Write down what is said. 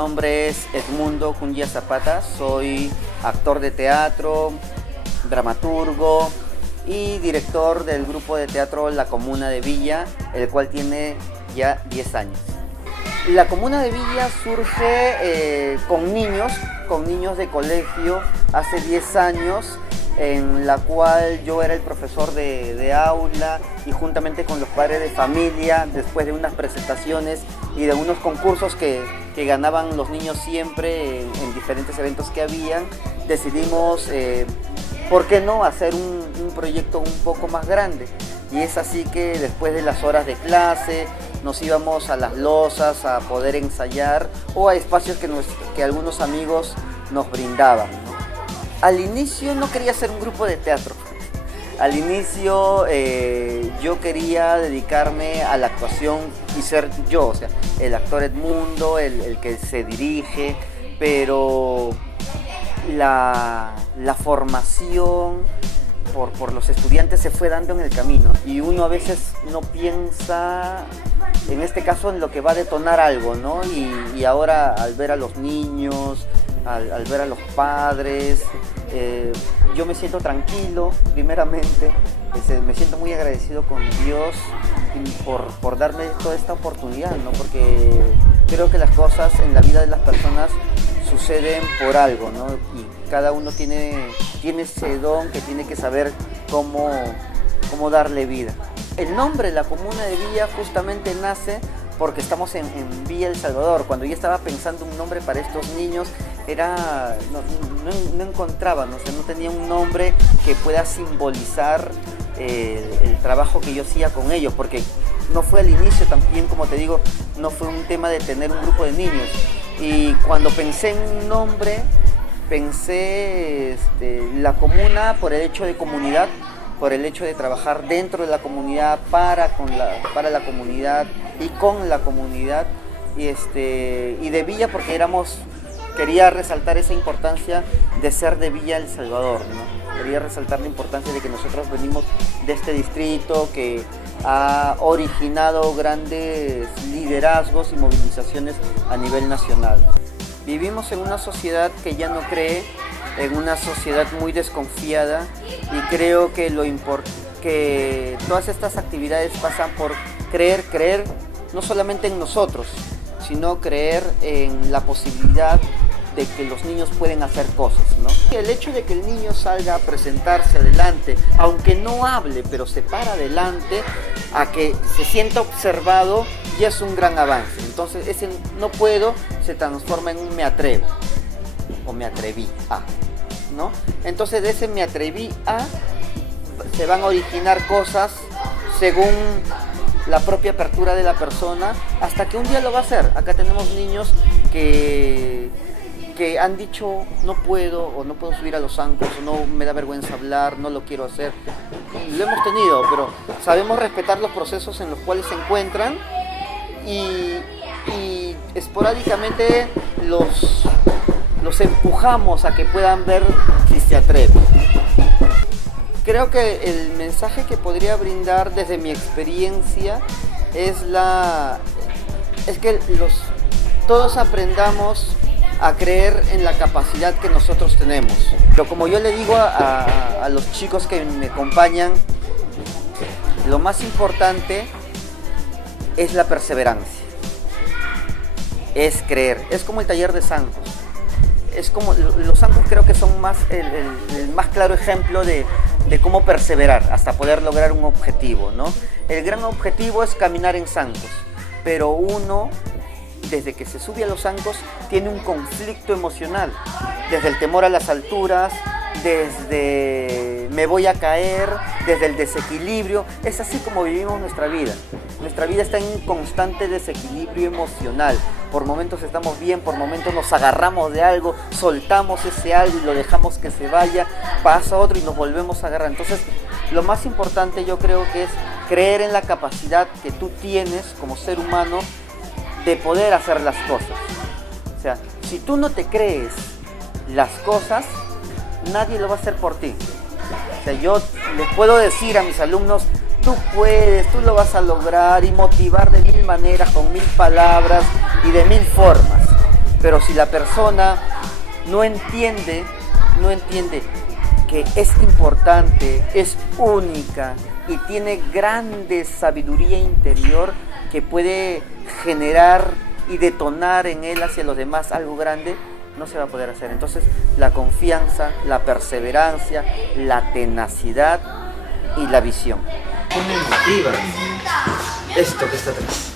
nombre es Edmundo Cunha Zapata, soy actor de teatro, dramaturgo y director del grupo de teatro La Comuna de Villa, el cual tiene ya 10 años. La Comuna de Villa surge con niños de colegio hace 10 años, en la cual yo era el profesor de aula y juntamente con los padres de familia, después de unas presentaciones y de unos concursos que ganaban los niños siempre en diferentes eventos que habían, decidimos, ¿por qué no hacer un proyecto un poco más grande? Y es así que después de las horas de clase nos íbamos a las losas a poder ensayar o a espacios que algunos amigos nos brindaban, ¿no? Al inicio no quería ser un grupo de teatro. Al inicio yo quería dedicarme a la actuación y ser yo, o sea, el actor Edmundo, el que se dirige, pero la formación por los estudiantes se fue dando en el camino y uno a veces no piensa, en este caso, en lo que va a detonar algo, ¿no? Y ahora al ver a los niños, al ver a los padres, yo me siento tranquilo, primeramente, me siento muy agradecido con Dios por darme toda esta oportunidad, ¿no? Porque creo que las cosas en la vida de las personas suceden por algo, ¿no? Y cada uno tiene ese don que tiene que saber cómo darle vida. El nombre La Comuna de Villa justamente nace porque estamos en Villa El Salvador. Cuando yo estaba pensando un nombre para estos niños, no encontraba, no tenía un nombre que pueda simbolizar el trabajo que yo hacía con ellos, porque no fue al inicio también, como te digo, no fue un tema de tener un grupo de niños. Y cuando pensé en un nombre, pensé la comuna por el hecho de comunidad, por el hecho de trabajar dentro de la comunidad, para la comunidad y con la comunidad, y de Villa porque quería resaltar esa importancia de ser de Villa El Salvador, ¿no? Quería resaltar la importancia de que nosotros venimos de este distrito que ha originado grandes liderazgos y movilizaciones a nivel nacional. Vivimos en una sociedad que ya no cree, en una sociedad muy desconfiada, y creo que todas estas actividades pasan por creer no solamente en nosotros, sino creer en la posibilidad de que los niños pueden hacer cosas, ¿no? El hecho de que el niño salga a presentarse adelante, aunque no hable, pero se para adelante, a que se sienta observado, ya es un gran avance. Entonces ese no puedo se transforma en un me atrevo, o me atreví a, ¿no? Entonces de ese me atreví a se van a originar cosas según la propia apertura de la persona, hasta que un día lo va a hacer. Acá tenemos niños que han dicho no puedo, o no puedo subir a los zancos, o no me da vergüenza hablar, no lo quiero hacer. Y lo hemos tenido, pero sabemos respetar los procesos en los cuales se encuentran y esporádicamente los empujamos a que puedan ver si se atreven. Creo que el mensaje que podría brindar desde mi experiencia es que todos aprendamos a creer en la capacidad que nosotros tenemos. Pero como yo le digo a los chicos que me acompañan, lo más importante es la perseverancia, es creer. Es como el taller de zancos. Es como los zancos, creo que son el más claro ejemplo de cómo perseverar hasta poder lograr un objetivo, ¿no? El gran objetivo es caminar en zancos, pero uno, desde que se sube a los zancos, tiene un conflicto emocional, desde el temor a las alturas, desde me voy a caer, desde el desequilibrio. Es así como vivimos nuestra vida. Nuestra vida está en un constante desequilibrio emocional. Por momentos estamos bien, por momentos nos agarramos de algo, soltamos ese algo y lo dejamos que se vaya, pasa otro y nos volvemos a agarrar. Entonces, lo más importante yo creo que es creer en la capacidad que tú tienes como ser humano de poder hacer las cosas. O sea, si tú no te crees las cosas, nadie lo va a hacer por ti. O sea, yo les puedo decir a mis alumnos, tú puedes, tú lo vas a lograr, y motivar de 1000 maneras, con 1000 palabras y de 1000 formas. Pero si la persona no entiende que es importante, es única y tiene grande sabiduría interior que puede generar y detonar en él hacia los demás algo grande, no se va a poder hacer. Entonces, la confianza, la perseverancia, la tenacidad y la visión. ¿Cómo motiva esto que está atrás?